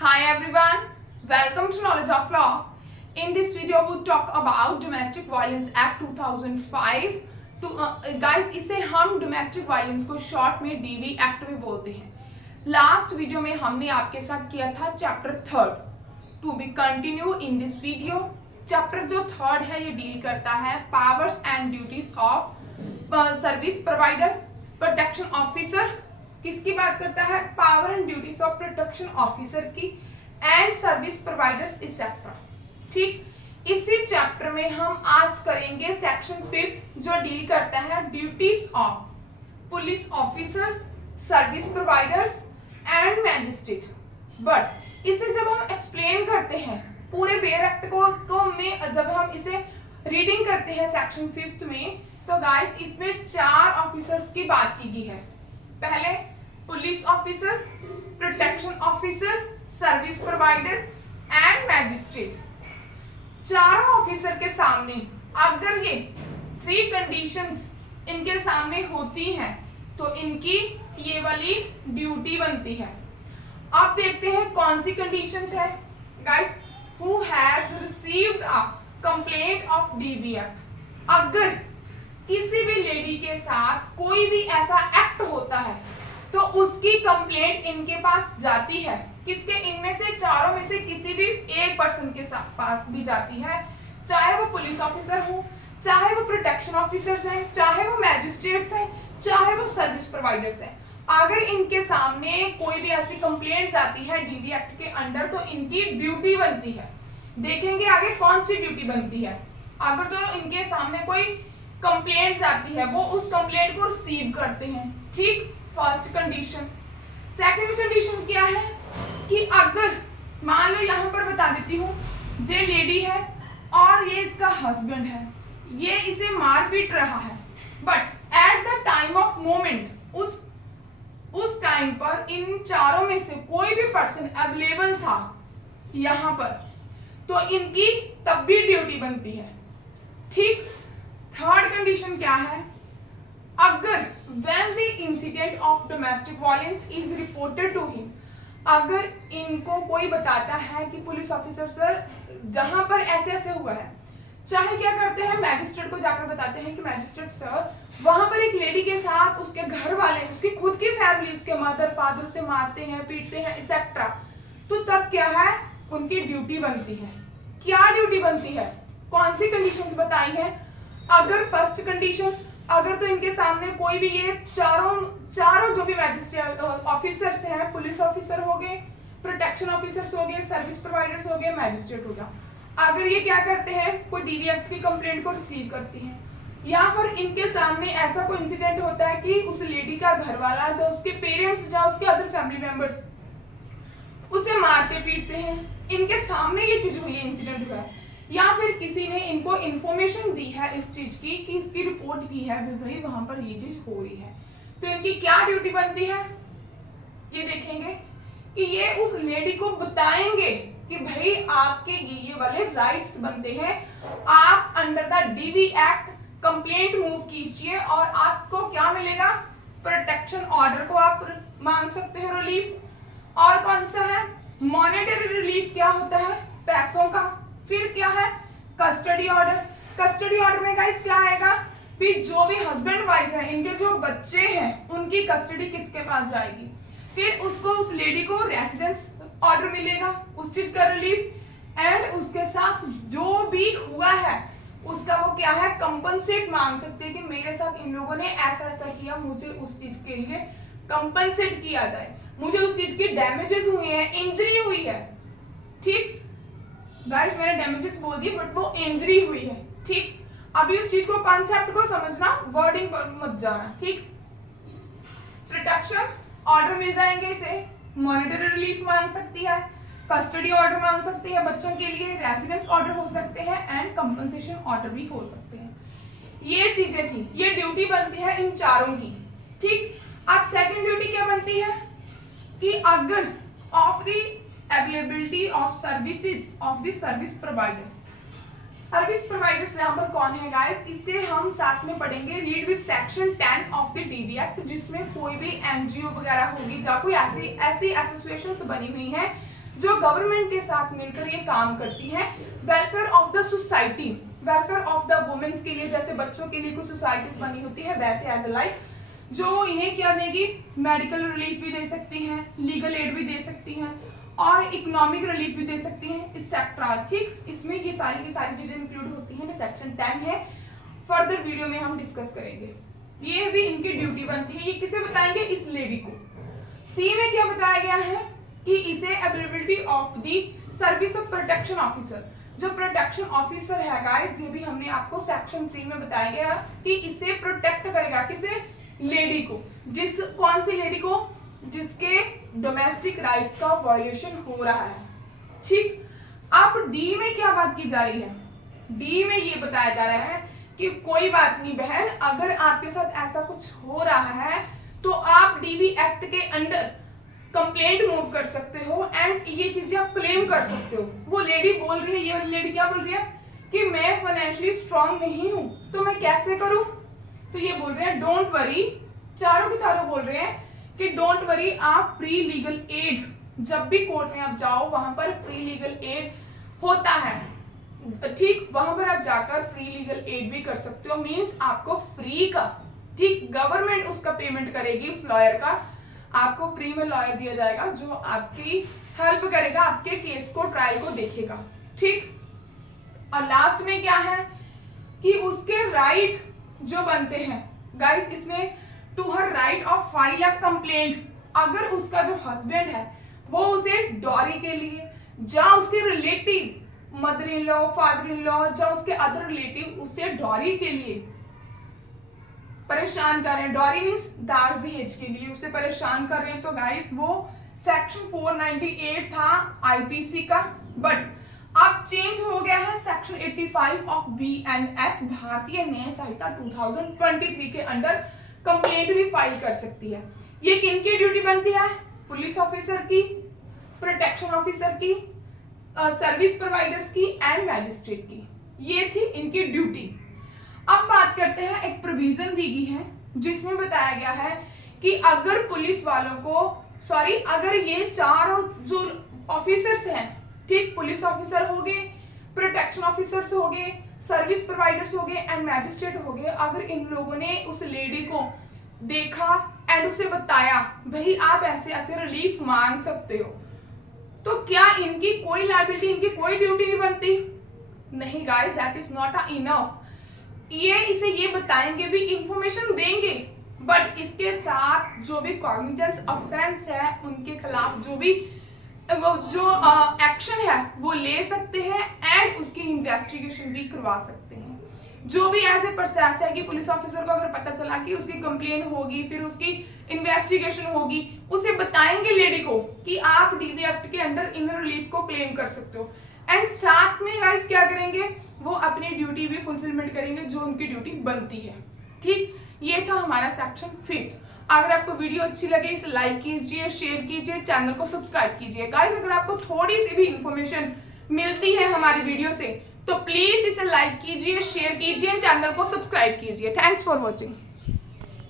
Hi everyone, welcome to Knowledge of Law. In this video we talk about Domestic Violence Act 2005. Guys, इसे हम domestic violence को short में DV act भी बोलते हैं. Last video में हमने आपके साथ किया था chapter third. To be continue in this video. Chapter जो थर्ड है ये डील करता है powers and duties of service provider, protection officer. किसकी बात करता है? Power and duties of protection officer की एंड सर्विस प्रोवाइडर्स एक्सेट्रा. ठीक, इसी चैप्टर में हम आज करेंगे सेक्शन 5 जो डील करता है duties of police officer, service providers and magistrate. But इसे जब हम एक्सप्लेन करते हैं पूरे बेयर एक्ट को में जब हम इसे रीडिंग करते हैं सेक्शन 5 में, तो गाइस इसमें 4 ऑफिसर्स की बात की गई है. पहले police officer, protection officer, service provider and magistrate. चारों ऑफिसर के सामने अगर ये 3 कंडीशंस इनके सामने होती हैं तो इनकी ये वाली ड्यूटी बनती है. अब देखते हैं कौन सी कंडीशंस है. Guys, who has received a complaint of DV act. अगर किसी भी लेडी के साथ कोई भी ऐसा एक्ट होता है तो उसकी कंप्लेंट इनके पास जाती है. किसके? इनमें से चारों में से किसी भी एक पर्सन के पास भी जाती है, चाहे वो पुलिस ऑफिसर हो, चाहे वो प्रोटेक्शन ऑफिसर्स हैं, चाहे वो मैजिस्ट्रेट्स हैं, चाहे वो सर्विस प्रोवाइडर्स हैं. अगर इनके सामने कोई भी ऐसी कंप्लेंट जाती है डीवी एक्ट के अंडर तो इनकी ड्यूटी बनती है. देखेंगे आगे कौन सी ड्यूटी बनती है. अगर तो इनके सामने कोई कंप्लेंट आती है वो उस कंप्लेंट को रिसीव करते हैं. ठीक, फर्स्ट कंडीशन. सेकंड कंडीशन क्या है कि अगर मान लो यहाँ पर बता देती हूँ, ये लेडी है और ये इसका हस्बैंड है, ये इसे मार पीट रहा है, but at the time of moment उस टाइम पर इन चारों में से कोई भी पर्सन अवेलेबल था यहाँ पर, तो इनकी तब भी ड्यूटी बनती है. ठीक, थर्ड कंडीशन क्या है? अगर when the incident of domestic violence is reported to him, अगर इनको कोई बताता है कि पुलिस ऑफिसर सर जहां पर ऐसे ऐसे हुआ है, चाहे क्या करते हैं मैजिस्ट्रेट को जाकर बताते हैं कि मैजिस्ट्रेट सर वहां पर एक लेडी के साथ उसके घर वाले, उसकी खुद की फैमिली, उसके मदर फादर उसे मारते हैं, पीटते हैं एक्सेट्रा. तो तब क्या है? उनकी ड्यूटी बनती है. क्या ड्यूटी बनती है? कौन सी कंडीशंस बताई हैं? अगर फर्स्ट कंडीशन, अगर तो इनके सामने कोई भी ये चारों जो भी मैजिस्ट्रेट ऑफिसर्स हैं, पुलिस ऑफिसर हो गए, प्रोटेक्शन ऑफिसर्स हो गए, सर्विस प्रोवाइडर्स हो गए, मैजिस्ट्रेट हो गया, अगर ये क्या करते हैं कोई डीवी एक्ट की कंप्लेंट को रिसीव करती हैं, या फिर इनके सामने ऐसा कोई इंसिडेंट होता है कि उस लेडी का घर वाला, जो उसके पेरेंट्स या उसके अदर फैमिली मेंबर्स उसे मारते पीटते हैं, इनके सामने ये चीज हुई है, इंसिडेंट हुआ है, या फिर किसी ने इनको इंफॉर्मेशन दी है इस चीज की कि उसकी रिपोर्ट की है भाई वहां पर ये चीज हो रही है, तो इनकी क्या ड्यूटी बनती है? ये देखेंगे कि ये उस लेडी को बताएंगे कि भाई आपके ये वाले राइट्स बनते हैं, आप under the DV act complaint move कीजिए और आपको क्या मिलेगा? प्रोटेक्शन ऑर्डर को आप मांग सकते हो, रिलीफ. और कौन सा है? Monetary relief. क्या होता है? पैसों का. फिर क्या है? Custody order. कस्टडी ऑर्डर में गाइस क्या आएगा? भी जो भी हस्बैंड वाइफ है, इनके जो बच्चे हैं उनकी कस्टडी किसके पास जाएगी. फिर उसको, उस लेडी को रेसिडेंस ऑर्डर मिलेगा, उस चीज का रिलीफ. एंड उसके साथ जो भी हुआ है उसका वो क्या है? कंपनसेट मांग सकते हैं कि मेरे साथ इन लोगों ने ऐसा ऐसा किया, मुझे उस चीज के लिए कंपनसेट किया जाए, मुझे उस चीज की डैमेजेस हुई है, इंजरी हुई है. ठीक गाइस, मैंने डैमेजेस बोल दिए बट वो इंजरी हुई है. ठीक, अभी उस चीज को, कॉन्सेप्ट को समझना, वर्डिंग पर मत जाना. ठीक, प्रोटेक्शन ऑर्डर मिल जाएंगे इसे, मॉनेटरी रिलीफ मांग सकती है, कस्टडी ऑर्डर मांग सकती है बच्चों के लिए, रेसिडेंस ऑर्डर हो सकते हैं एंड कंपनसेशन ऑर्डर भी हो सकते हैं. ये चीजें थी, ये ड्यूटी बनती है इन चारों की. ठीक, अब सेकंड ड्यूटी क्या बनती है कि अगर of the availability of services of the service providers. Service providers यहाँ पर कौन है गाइस? इसे हम साथ में पढ़ेंगे. Read with section 10 of the DV act, जिसमें कोई भी एनजीओ वगैरह होगी या कोई ऐसी एसोसिएशंस बनी हुई हैं जो गवर्नमेंट के साथ मिलकर ये काम करती हैं welfare of the society, welfare of the womens के लिए, जैसे बच्चों के लिए कुछ सोसाइटीज बनी होती है वैसे एज लाइक जो इन्हें क्या देगी, मेडिकल रिलीफ भी दे सकती हैं, लीगल एड भी दे सकती हैं और इकोनॉमिक रिलीफ भी दे सकती हैं, एक्सेट्रा। ठीक, इसमें ये सारी की सारी चीजें इंक्लूड होती हैं। सेक्शन 10 है, फर्दर वीडियो में हम डिस्कस करेंगे। ये भी इनकी ड्यूटी बनती है। ये किसे बताएंगे, इस लेडी को। सी में क्या बताया गया है कि इसे availability of the service of protection officer, जो प्रोटेक्शन ऑफिसर है गाइस, ये भी हमने आपको सेक्शन 3 में बताया गया कि इसे प्रोटेक्ट करेगा, किसे, लेडी को। कौन सी लेडी को, जिसके डोमेस्टिक राइट्स का वायलेशन हो रहा है। ठीक, अब डी में क्या बात की जा रही है, डी में ये बताया जा रहा है कि कोई बात नहीं बहन, अगर आपके साथ ऐसा कुछ हो रहा है तो आप डीवी एक्ट के अंडर कंप्लेंट मूव कर सकते हो एंड ये चीजें आप क्लेम कर सकते हो। वो लेडी बोल रही है, ये लेडी क्या बोल रही है कि मैं फाइनेंशियली स्ट्रांग नहीं हूं तो मैं कैसे करूं। तो ये बोल रहे हैं डोंट वरी, चारों के चारों बोल रहे हैं कि डोंट वरी, आप फ्री लीगल एड, जब भी कोर्ट में आप जाओ वहां पर फ्री लीगल एड होता है। ठीक, वहां पर आप जाकर फ्री लीगल एड भी कर सकते हो, मींस आपको फ्री का, ठीक, गवर्नमेंट उसका पेमेंट करेगी, उस लॉयर का, आपको फ्री में लॉयर दिया जाएगा जो आपकी हेल्प करेगा, आपके केस को, ट्रायल को देखेगा। ठीक, और लास्ट में क्या है कि उसके राइट जो बनते हैं गाइस, इसमें to her right of file a complaint, अगर उसका जो हस्बैंड है वो उसे डॉरी के लिए या उसके relative mother in law, father in law या उसके अदर रिलेटिव उसे डॉरी के लिए परेशान कर रहे हैं, डॉरी मींस दार दहेज के लिए उसे परेशान कर रहे हैं, तो गाइस वो सेक्शन 498 था आईपीसी का, बट अब चेंज हो गया है सेक्शन 85 ऑफ बीएनएस, भारतीय न्याय संहिता 2023 के अंडर कंप्लेंट भी फाइल कर सकती है। ये किनकी ड्यूटी बनती है, पुलिस ऑफिसर की, प्रोटेक्शन ऑफिसर की, सर्विस प्रोवाइडर्स की एंड मैजिस्ट्रेट की, ये थी इनकी ड्यूटी। अब बात करते हैं, एक प्रोविजन दी गई है जिसमें बताया गया है कि अगर पुलिस वालों को, सॉरी, अगर ये चारों जो ऑफिसर्स हैं, ठीक, पुलिस ऑफिसर हो गए, प्रोटेक्शन ऑफिसर्स हो गए, सर्विस प्रोवाइडर्स हो गए एंड मैजिस्ट्रेट हो गए, अगर इन लोगों ने उस लेडी को देखा एंड उसे बताया भाई आप ऐसे ऐसे रिलीफ मांग सकते हो, तो क्या इनकी कोई लायबिलिटी, इनकी कोई ड्यूटी नहीं बनती? नहीं guys, that is not enough. ये इसे ये बताएंगे भी, इंफॉर्मेशन देंगे, बट इसके साथ जो भी कॉग्निजेंस ऑफेंस है उनके खिलाफ जो भी जो एक्शन है वो ले सकते हैं एंड उसकी इन्वेस्टिगेशन भी करवा सकते हैं। जो भी ऐसे प्रोसेस है कि पुलिस ऑफिसर को अगर पता चला कि उसकी कंप्लेन होगी, फिर उसकी इन्वेस्टिगेशन होगी, उसे बताएंगे लेडी को कि आप डीवी एक्ट के अंडर इन रिलीफ को क्लेम कर सकते हो एंड साथ में गाइस क्या करेंगे, वो अपनी ड्यूटी भी फुलफिलमेंट करेंगे जो उनकी ड्यूटी बनती है। ठीक, ये था हमारा सेक्शन 5। अगर आपको वीडियो अच्छी लगे इसे लाइक कीजिए, शेयर कीजिए, चैनल को सब्सक्राइब कीजिए। गाइस अगर आपको थोड़ी सी भी इंफॉर्मेशन मिलती है हमारी वीडियो से तो प्लीज इसे लाइक कीजिए, शेयर कीजिए, चैनल को सब्सक्राइब कीजिए। Thanks for watching.